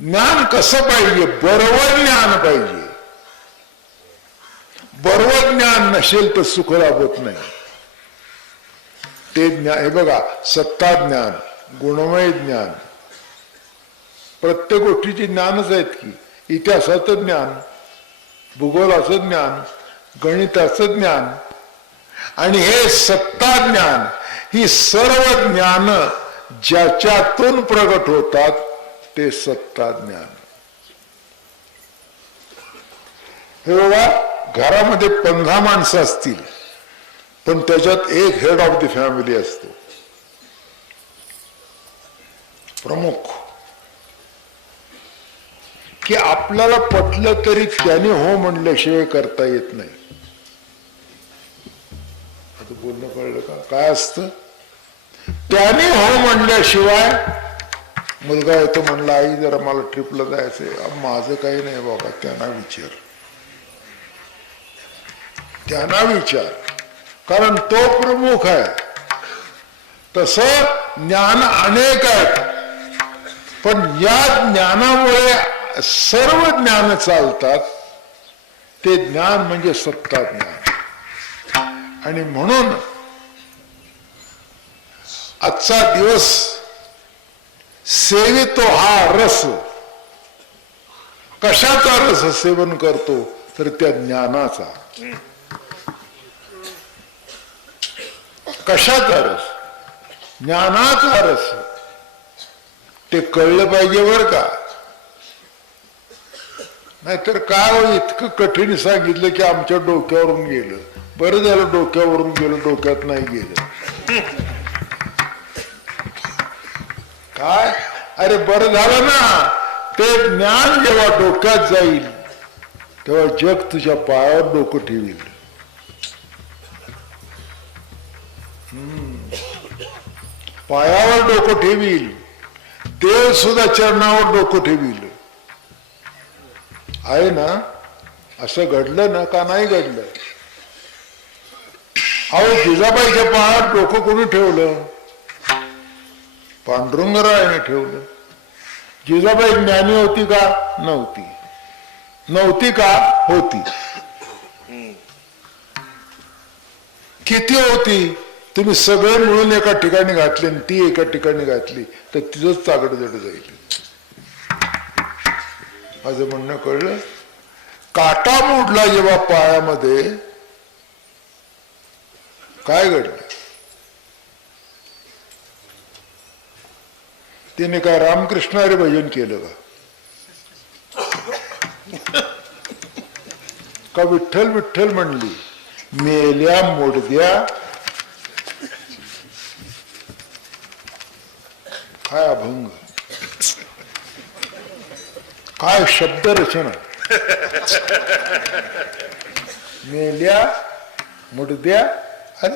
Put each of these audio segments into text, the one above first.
ज्ञान कसं पाहिजे? बरोबर ज्ञान पाहिजे. बरोबर ज्ञान नसेल तर सुख लाभत नाही. ते ज्ञान हे बघा सत्ता ज्ञान गुणमय ज्ञान. प्रत्येक गोष्टीची ज्ञानच आहेत की. इतिहासाचं ज्ञान भूगोलाचं ज्ञान गणिताचं ज्ञान. आणि हे सत्ता ज्ञान ही सर्व ज्ञान ज्याच्यातून प्रगट होतात ते सत्ता ज्ञान हे बाबा घरामध्ये पंधरा माणसं असतील पण त्याच्यात एक हेड ऑफ द फॅमिली असतो. प्रमुख. की आपल्याला पटलं तरी त्याने हो म्हणल्याशिवाय करता येत नाही. आता बोलणं कळलं का? काय असतं? त्याने हो म्हणल्याशिवाय मुलगा येतो म्हणला आई जरा मला ट्रिपला जायचंय. माझं काही नाही बाबा त्यांना विचार. त्यांना विचार. कारण तो प्रमुख आहे. तस ज्ञान अनेक आहेत. पण या ज्ञानामुळे सर्व ज्ञान चालतात. ते ज्ञान म्हणजे सत्ता ज्ञान. आणि म्हणून आजचा दिवस सेवितो हा रस. कशाचा रस सेवन करतो? तर त्या ज्ञानाचा. कशाचा रस? ज्ञानाचा रस. ते कळलं पाहिजे बर का? नाहीतर काय हो, इतकं कठीण सांगितलं की आमच्या डोक्यावरून गेलं. बरं झालं डोक्यावरून गेलं डोक्यात नाही गेलं. काय? अरे बरं झालं ना. ते ज्ञान जेव्हा डोक्यात जाईल तेव्हा जग तुझ्या पायावर डोकं ठेवील. पायावर डोकं ठेवील. देव सुद्धा चरणावर डोकं ठेवील. आहे ना? असं घडलं ना का नाही घडलं? अहो जिजाबाईच्या पायावर डोकं कोणी ठेवलं? पांडुरंगरायाने ठेवलं. जिजाबाई ज्ञानी होती का? नव्हती. नव्हती का? होती. किती होती? तुम्ही सगळे मिळून एका ठिकाणी घातले आणि ती एका ठिकाणी घातली तर तिथंच तागड जड जाईल. माझं म्हणणं कळलं? काटा मोडला जेव्हा पायामध्ये काय घडलं? तिने काय रामकृष्ण भजन केलं का? का विठ्ठल विठ्ठल म्हणली मेल्या मोडद्या काय अभंग? काय शब्द रचना? मेल्या मुडद्या अरे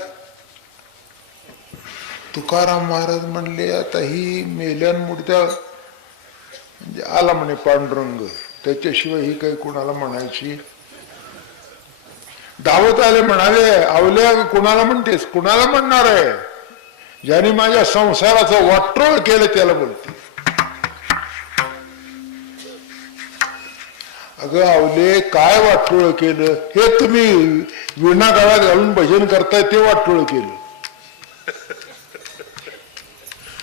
तुकाराम महाराज म्हणले आता ही मेल्यान म्हणजे आला म्हणे पांडुरंग. त्याच्याशिवाय ही काही कुणाला म्हणायची? दावत आले म्हणाले आवल्या कुणाला म्हणतेस? कुणाला म्हणणार आहे? ज्याने माझ्या संसाराचं वाट्रोळ केलं त्याला बोलते. अगं आवले काय वाटोळ केलं? हे तुम्ही विणा घालून भजन करताय ते वाटोळ केलं.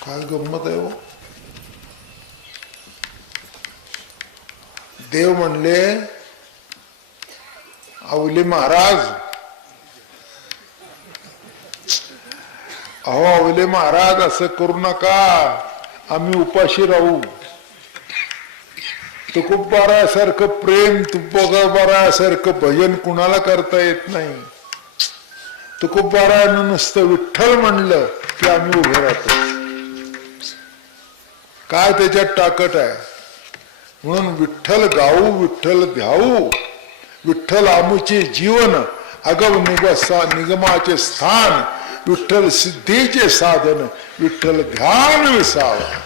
काय गंमत आहे हो. देव म्हणले आवले महाराज. अहो आवले महाराज असं करू नका. आम्ही उपाशी राहू. तुकोबारासारखं प्रेम तुकोबारासारखं भजन कुणाला करता येत नाही. तुकोबारानं नुसतं विठ्ठल म्हणलं की आम्ही उभे राहतो. काय त्याच्यात टाकट आहे? म्हणून विठ्ठल गाऊ विठ्ठल ध्याऊ विठ्ठल आमुचे जीवन अगव निगसा निगमाचे स्थान विठ्ठल सिद्धीचे साधन विठ्ठल ध्यान विसावा.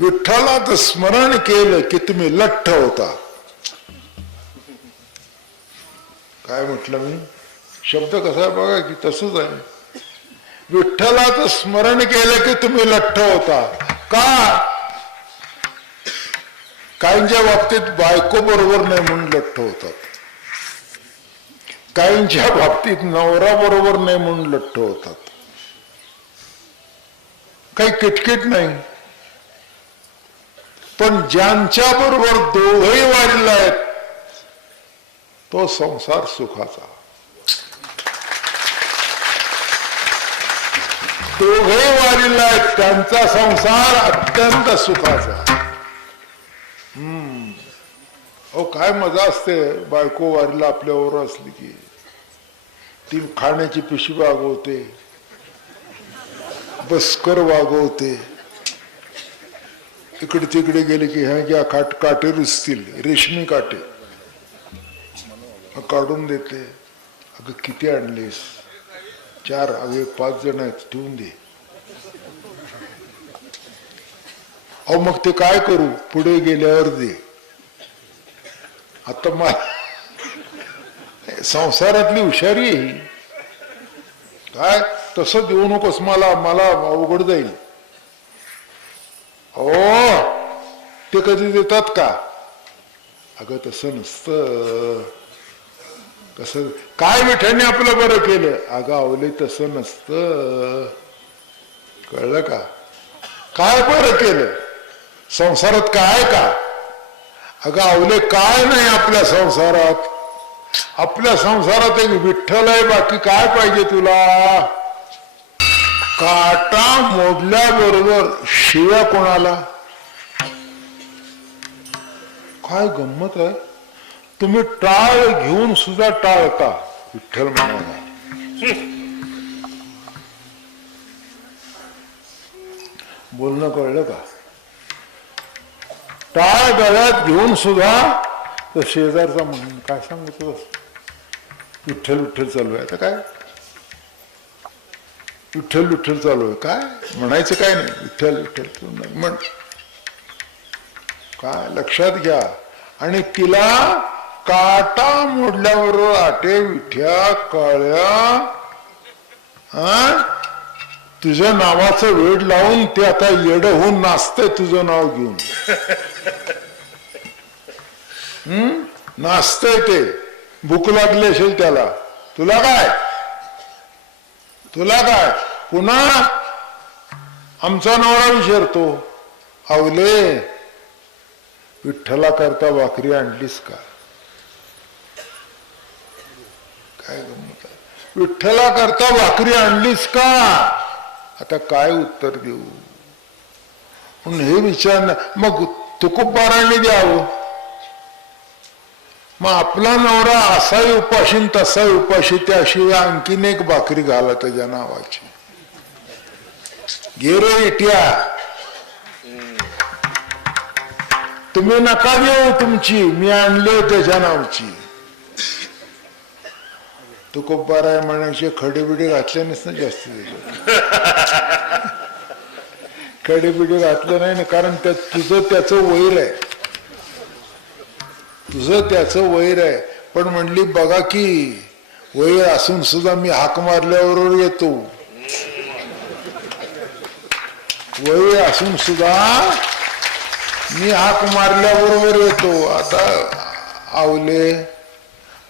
विठ्ठलाचं स्मरण केलं की तुम्ही लठ्ठ होता. काय म्हटलं मी? शब्द कसा आहे बघा की तसंच आहे. विठ्ठलाचं स्मरण केलं की तुम्ही लठ्ठ होता. का? काहींच्या बाबतीत बायको बरोबर नाही म्हणून लठ्ठ होतात काहींच्या बाबतीत नवरा बरोबर नाही म्हणून लठ्ठ होतात काही किटकिट नाही. पण ज्यांच्या बरोबर दोघही वाढला आहेत तो संसार सुखाचा दोघे वारीला आहेत त्यांचा संसार अत्यंत सुखाचा. हम्म. अहो काय मजा असते बायको वारीला आपल्यावर असली की. ती खाण्याची पिशवी वागवते. बसकर वागवते. इकडे तिकडे गेले की ह्या घ्या काट काटे रुजतील रेशमी काटे. काढून देते. अगं किती आणलीस? चार अगे पाच जण आहेत ठेवून दे अहो मग ते काय करू पुढे गेल्यावर दे आता मला संसारातली हुशारी आहे काय तसं देऊ नकोस मला मला अवघड जाईल हो ते कधी देतात का अगं तसं नसतं कसं काय विठ्याने आपलं बरं केलं? अगं आवले तसं नसतं. कळलं का? काय बरं केलं? संसारात काय का? अगं आवले काय नाही आपल्या संसारात? आपल्या संसारात एक विठ्ठल आहे बाकी काय पाहिजे तुला? काटा मोडल्याबरोबर शिव्या कोणाला? काय गंमत आहे? तुम्ही टाळ घेऊन सुद्धा टाळता विठ्ठल म्हणाला बोलणं कळलं का? टाळ गळ्यात घेऊन सुद्धा तर शेजारचा म्हणून काय सांगतो विठ्ठल विठ्ठल चालू आहे. आता काय? विठ्ठल विठ्ठल चालू आहे. काय? म्हणायचं काय नाही. विठ्ठल विठ्ठल नाही. म्हण. काय? लक्षात घ्या. आणि तिला काटा मोडल्याबरोबर आटे विठ्या काळ्या. तुझ्या नावाचं वेड लावून ते आता येड होऊन नाचतंय तुझं नाव घेऊन. हम्म? नाचतंय ते. भूक लागली असेल त्याला. तुला काय? तुला काय? पुन्हा? आमचा नवरा विचारतो आवले विठ्ठला करता भाकरी आणलीस का? काय गमत आहे? विठ्ठला करता भाकरी आणलीस का? आता काय उत्तर देऊ? म्हणून हे विचार मग तुकुबाराने द्यावं. मग आपला नवरा असाही उपाशी तसाही उपाशी त्याशिवाय आणखीन एक भाकरी घाला त्याच्या नावाची. गेरो इटिया. तुम्ही नका देऊ तुमची मी आणले त्याच्या नावची. तुकोबार आहे म्हणायचे खडेबिडे घातले नसतं जास्ती खडेबिडे घातलं नाही ना कारण त्या तुझं त्याचं वैर आहे. तुझं त्याचं वैर आहे. पण म्हणली बघा की वैर असून सुद्धा मी हाक मारल्याबरोबर येतो. वैर असून सुद्धा मी हाक मारल्याबरोबर येतो. आता आवले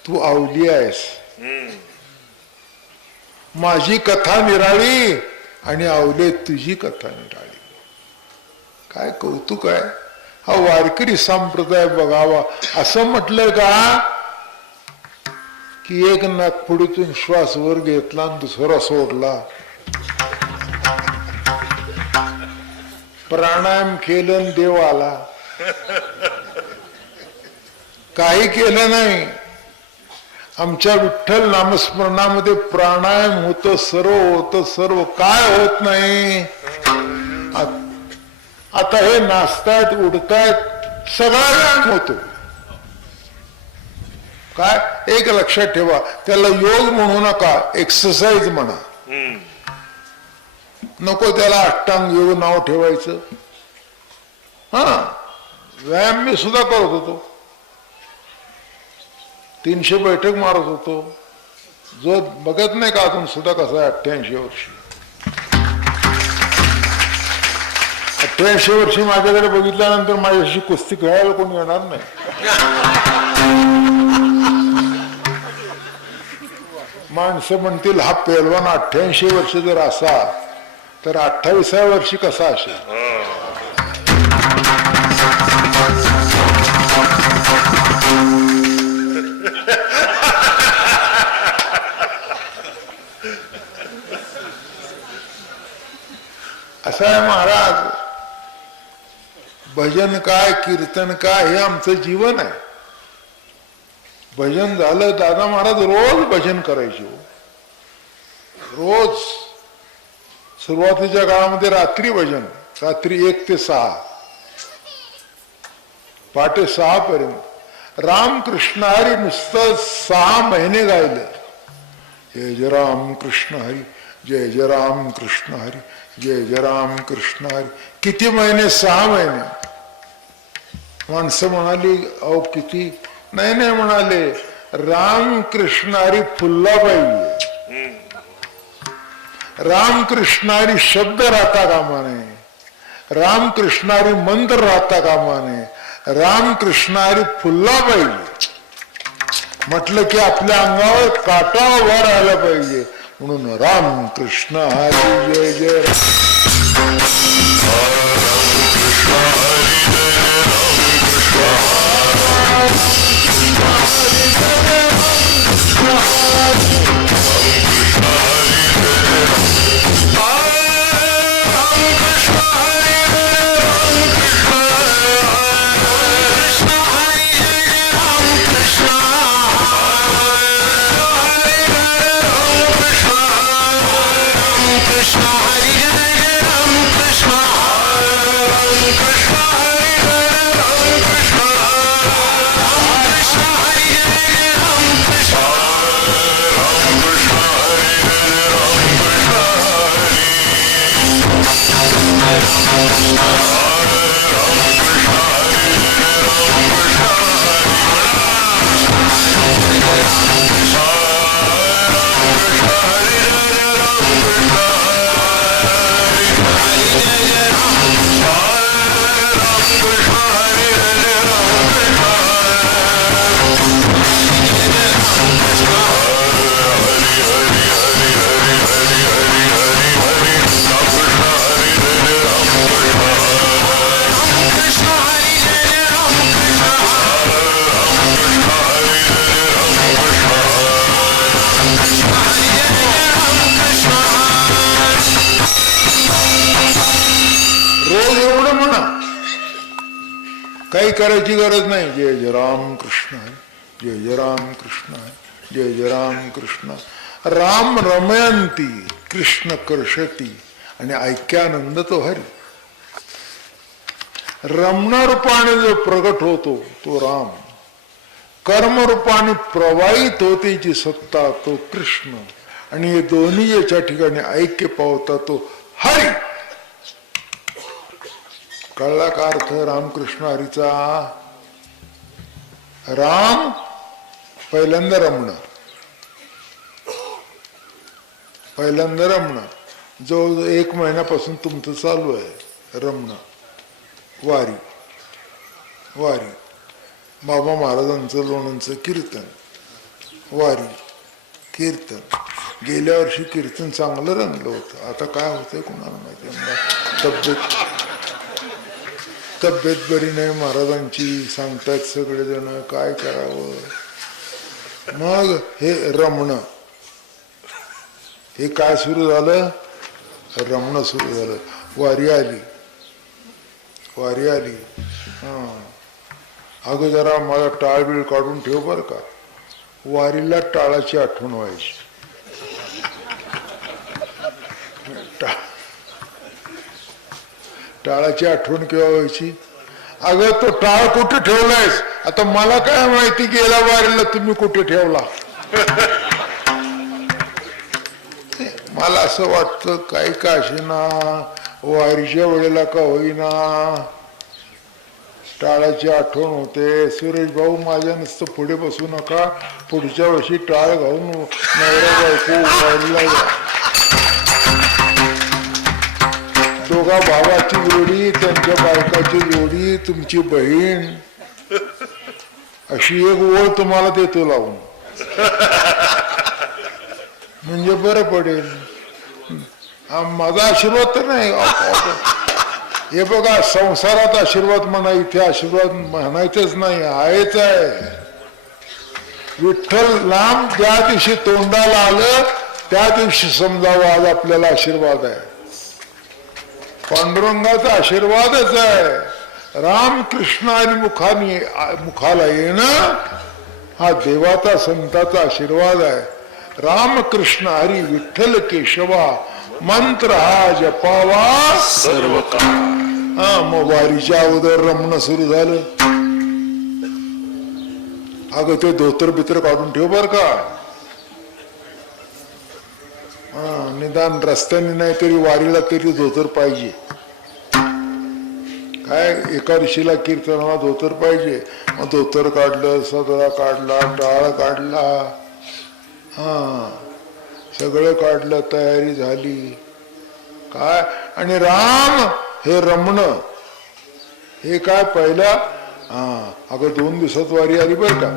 तू आवली आहेस. माझी कथा निराळी आणि आवले तुझी कथा निराळी. काय कौतुक आहे? हा वारकरी संप्रदाय बघावा. असं म्हटलं का? की एक नागपुडीतून श्वास वर घेतला आणि दुसरा सोडला. प्राणायाम केलं देव आला. काही केलं नाही. आमच्या विठ्ठल नामस्मरणामध्ये प्राणायाम होतं सर्व होतं सर्व काय होत नाही. आता हे नाचतायत उडतायत सगळा व्यायाम होतो. काय? एक लक्षात ठेवा त्याला योग म्हणू नका एक्सरसाइज म्हणा. नको त्याला अष्टांग योग नाव ठेवायचं. हा. व्यायाम मी सुद्धा करत होतो. तीनशे बैठक मारत होतो. जो बघत नाही का अजून सुद्धा कसा आहे अठ्ठ्याऐंशी वर्षी? अठ्ठ्याऐंशी वर्षी माझ्याकडे बघितल्यानंतर माझ्याशी कुस्ती खेळायला कोणी येणार नाही. माणसं म्हणतील हा पेलवान अठ्ठ्याऐंशी वर्ष जर असा तर अठ्ठावीसाव्या वर्षी कसा असेल? असं आहे महाराज. भजन काय कीर्तन काय हे आमचं जीवन आहे. भजन झालं दादा महाराज रोज भजन करायचे हो. रोज. सुरुवातीच्या काळामध्ये रात्री भजन रात्री एक ते सहा. पहाटे सहा पर्यंत. रामकृष्ण हरी नुसतं सहा महिने गायलं. जय जय राम कृष्ण हरी जय जय राम कृष्ण हरी. जय जय राम कृष्ण किती महिने? सहा महिने. माणसं म्हणाली अहो किती? नाही नाही म्हणाले राम कृष्णारी फुलला पाहिजे राम कृष्णारी शब्द राहता कामा नये. राम कृष्णारी मंत्र राहता कामा नये. राम कृष्णारी फुलला पाहिजे म्हटलं की आपल्या अंगावर काटा उभा राहिला पाहिजे. म्हणून राम कृष्ण हरी जय जय राम. कृष्ण काही करायची गरज नाही. जय जय राम कृष्ण जय जय राम कृष्ण जय जय राम कृष्ण. राम रमयंती कृष्ण कर्षती आणि ऐक्यानंद तो हरी. रमणारूपाने जो प्रगट होतो तो राम. कर्मरूपाने प्रवाहित होते जी सत्ता तो कृष्ण. आणि हे दोन्ही याच्या ठिकाणी ऐक्य पावता तो हरी. कळला का अर्थ रामकृष्ण हरीचा. राम पहिल्यांदा रमण पहिल्यांदा रमण जो एक महिन्यापासून तुमचं चालू आहे रमण वारी. वारी. बाबा महाराजांचं लोणांचं कीर्तन. वारी. कीर्तन. गेल्या वर्षी कीर्तन चांगलं रंगलं होतं. आता काय होतंय कोणाला माहिती? तब्येत तब्येत बरी नाही महाराजांची सांगतायत सगळेजण काय करावं? मग हे रमणं. हे काय सुरू झालं? रमणं सुरू झालं. वारी आली. वारी आली. हा. अगं जरा मला टाळबीळ काढून ठेव बरं का. वारीला टाळाची आठवण व्हायची. टाळाची आठवण केव्हा व्हायची? अगं तो टाळ कुठे ठेवलायस? आता मला काय माहिती गेला वारीला तुम्ही कुठे ठेवला? मला असं वाटतं काही काशीना वारीच्या वेळेला का होईना. टाळाची आठवण होते. सुरेश भाऊ माझ्या नुसतं पुढे बसू नका. पुढच्या वर्षी टाळ घालून नवरा बायको वारीला दोघा भावाची जोडी त्यांच्या बायकाची जोडी तुमची बहीण. अशी एक ओळ तुम्हाला देतो लावून. म्हणजे बरं पडेल. माझा आशीर्वाद तर नाही. हे बघा संसारात आशीर्वाद म्हणा इथे आशीर्वाद म्हणायचंच नाही आहेच आहे. विठ्ठल लांब ज्या दिवशी तोंडाला आलं त्या दिवशी समजावं आज आपल्याला आशीर्वाद आहे. पांडुरंगाचा आशीर्वादच आहे रामकृष्ण आणि मुखाने मुखाला येणं हा देवाचा संताचा आशीर्वाद आहे रामकृष्ण हरी विठ्ठल केशवा मंत्र हा जपावा सर्व हा मग वारीच्या अगोदर रमण सुरू झालं अगं ते धोतर बितर काढून ठेव बर का निदान रस्त्याने नाही तरी वारीला तरी धोतर पाहिजे. काय एकादशीला कीर्तनाला धोतर पाहिजे. मग धोतर काढलं सदरा काढला टाळ काढला. हा सगळं काढलं तयारी झाली. काय आणि राम हे रमण. हे काय पहिला हा अगं दोन दिवसात वारी आली बर का?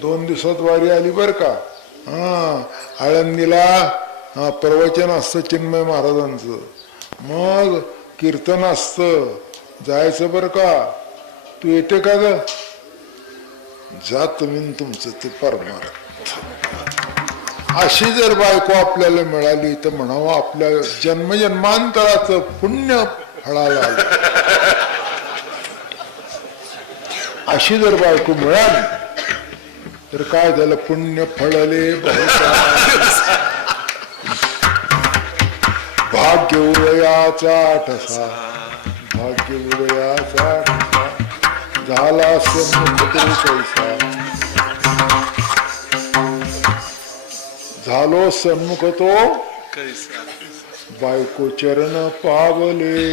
दोन दिवसात वारी आली बर का? हा आळंदीला हा प्रवचन असतं चिन्मय महाराजांचं. मग कीर्तन असतं. जायचं बर का? तू येते का ग? जा तुम्ही तुमचं ते परमार्थ. अशी जर बायको आपल्याला मिळाली तर म्हणावं आपल्या जन्मजन्मांतराचं पुण्य फळाला आलं. अशी जर बायको मिळाली तर काय झालं पुण्य फळले भाग्य उदयाचा ठसा. भाग्य उदयाचा ठसा. झाला सन्मुख तो झालो सन्मुख तो. बायको चरण पावले.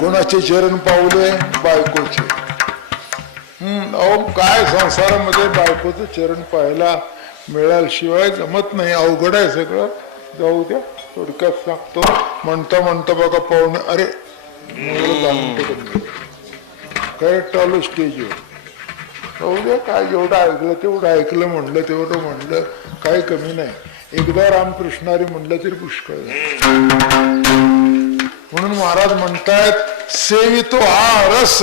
कोणाचे चरण पावले? बायकोचे. अहो काय संसारामध्ये बायकोचं चरण पाहायला मिळाल्याशिवाय जमत नाही. अवघड आहे सगळं. जाऊ द्या. थोडक्यात सांगतो. म्हणता म्हणता बघा पाहुणे. अरे काय दहा करेक्ट आलो स्टेजवर जाऊ द्या काय जेवढं ऐकलं तेवढं ऐकलं म्हणलं तेवढं म्हणलं. काही कमी नाही. एकदा रामकृष्णारी म्हणलं तरी पुष्कळ म्हणून महाराज म्हणतायत सेवितो हा रस.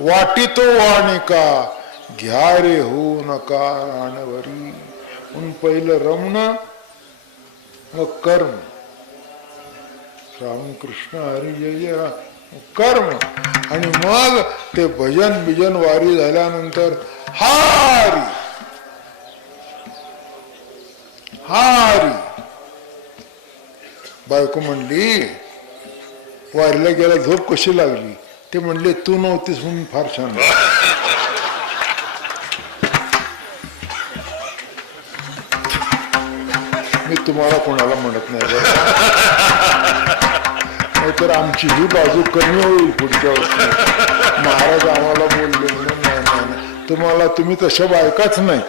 वाटितो वाणिका घ्या रे होऊ नका राणवरी म्हणून पहिलं रमण मग कर्म. रामकृष्ण हरी जय कर्म. आणि मग ते भजन बिजन वारी झाल्यानंतर हारी. हारी. बायको म्हणली वारीला गेला झोप कशी लागली? ते म्हणले तू नव्हतीस म्हणून फार छान मी तुम्हाला कोणाला म्हणत नाही बरं. नाहीतर आमची ही बाजू कमी होईल पुढच्या वर्षी. महाराज आम्हाला बोलले म्हणून नाही, नाही, तुम्हाला तुम्ही तशा बायकाच नाही.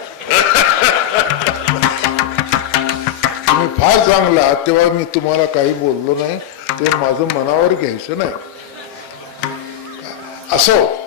तुम्ही फार चांगला तेव्हा मी तुम्हाला काही बोललो नाही. ते माझं मनावर घ्यायचं नाही. असो